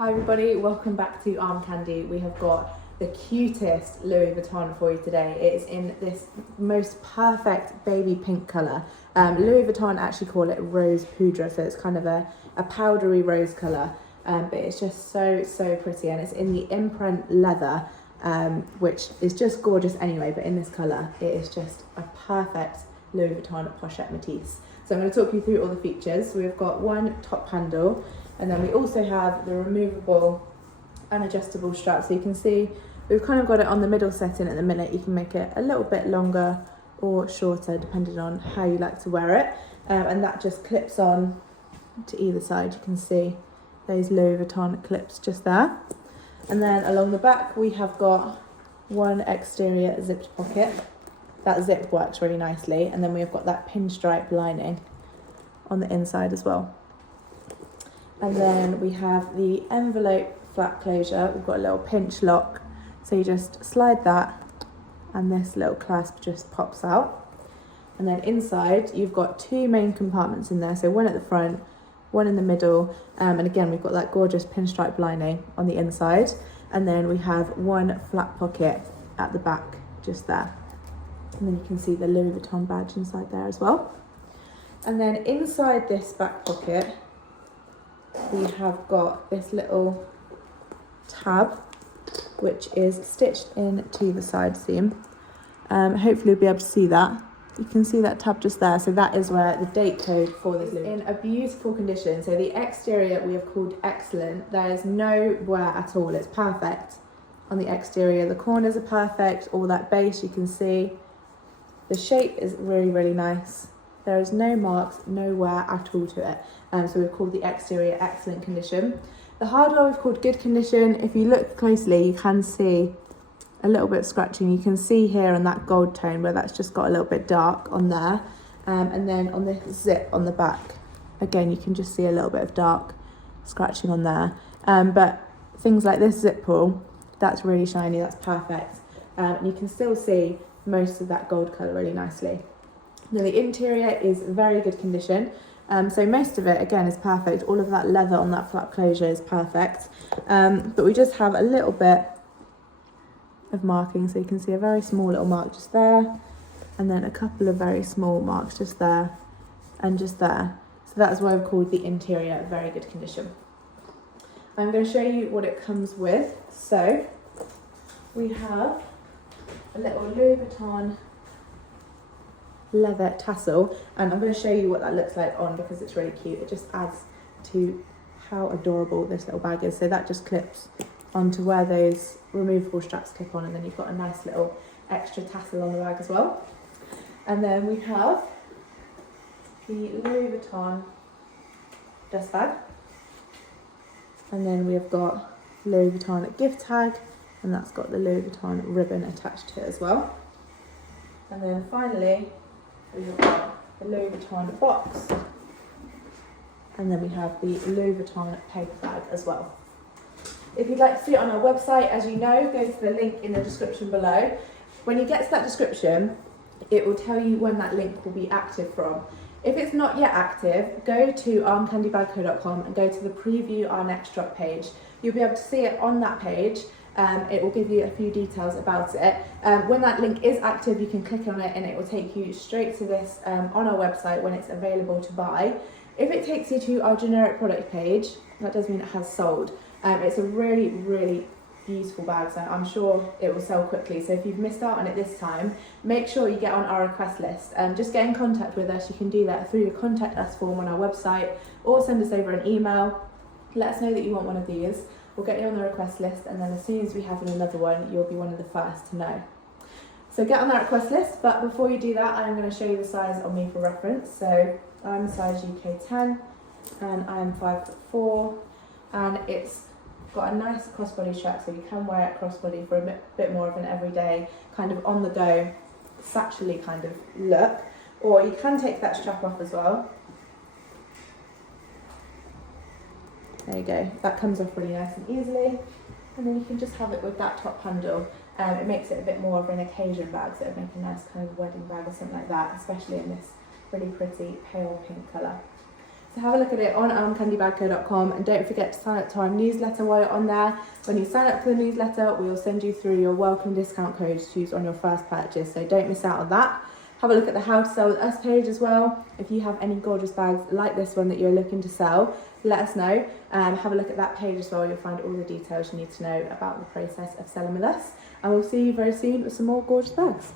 Hi everybody, welcome back to Armcandy. We have got the cutest Louis Vuitton for you today. It is in this most perfect baby pink colour. Louis Vuitton actually call it rose poudre, so it's kind of a powdery rose colour, but it's just so pretty, and it's in the imprint leather, which is just gorgeous anyway, but in this colour it is just a perfect Louis Vuitton Pochette Metis. So I'm going to talk you through all the features. We've got one top handle, and then we also have the removable and adjustable strap. So you can see we've kind of got it on the middle setting at the minute. You can make it a little bit longer or shorter depending on how you like to wear it. And that just clips on to either side. You can see those Louis Vuitton clips just there. And then along the back we have got one exterior zipped pocket. That zip works really nicely. And then we've got that pinstripe lining on the inside as well. And then we have the envelope flap closure. We've got a little pinch lock. So you just slide that and this little clasp just pops out. And then inside you've got two main compartments in there. So one at the front, one in the middle. And again, we've got that gorgeous pinstripe lining on the inside. And then we have one flap pocket at the back, just there. And then you can see the Louis Vuitton badge inside there as well. And then inside this back pocket, we have got this little tab which is stitched into the side seam. Hopefully you'll be able to see that. You can see that tab just there, so that is where the date code for this is in a beautiful condition. So the exterior we have called excellent. There is no wear at all, it's perfect on the exterior. The corners are perfect, all that base you can see. The shape is really nice. There is no marks, no wear at all to it. So we've called the exterior excellent condition. The hardware we've called good condition. If you look closely, you can see a little bit of scratching. You can see here on that gold tone where that's just got a little bit dark on there. And then on this zip on the back, again, you can just see a little bit of dark scratching on there. But things like this zip pull, that's really shiny, that's perfect. And you can still see most of that gold colour really nicely. Now the interior is very good condition. So most of it, again, is perfect. All of that leather on that flap closure is perfect. But we just have a little bit of marking. So you can see a very small little mark just there. And then a couple of very small marks just there and just there. So that's why we've called the interior very good condition. I'm going to show you what it comes with. So we have a little Louis Vuitton leather tassel, and I'm going to show you what that looks like on because it's really cute. It just adds to how adorable this little bag is. So that just clips onto where those removable straps clip on, and then you've got a nice little extra tassel on the bag as well. And then we have the Louis Vuitton dust bag, and then we have got Louis Vuitton gift tag, and that's got the Louis Vuitton ribbon attached to it as well. And then finally we've got the Louis Vuitton box, and then we have the Louis Vuitton paper bag as well. If you'd like to see it on our website, as you know, go to the link in the description below. When you get to that description, it will tell you when that link will be active from. If it's not yet active, go to armcandybagco.com and go to the preview our next drop page. You'll be able to see it on that page. It will give you a few details about it. When that link is active, you can click on it and it will take you straight to this on our website when it's available to buy. If it takes you to our generic product page, that does mean it has sold. It's a really beautiful bag, so I'm sure it will sell quickly. So if you've missed out on it this time, make sure you get on our request list. Just get in contact with us. You can do that through the contact us form on our website, or send us over an email. Let us know that you want one of these. We'll get you on the request list, and then as soon as we have another one, you'll be one of the first to know. So get on that request list, but before you do that, I'm going to show you the size on me for reference. So I'm size UK 10, and I'm 5'4", and it's got a nice crossbody strap, so you can wear it crossbody for a bit more of an everyday, kind of on the go, satchel-y kind of look, or you can take that strap off as well. There you go, that comes off really nice and easily, and then you can just have it with that top handle. It makes it a bit more of an occasion bag, so it would make a nice kind of wedding bag or something like that, especially in this really pretty pale pink colour. So have a look at it on armcandybagco.com, and don't forget to sign up to our newsletter while you're on there. When you sign up for the newsletter, we'll send you through your welcome discount codes to use on your first purchase, so don't miss out on that. Have a look at the How to Sell With Us page as well. If you have any gorgeous bags like this one that you're looking to sell, let us know. Have a look at that page as well. You'll find all the details you need to know about the process of selling with us. And we'll see you very soon with some more gorgeous bags.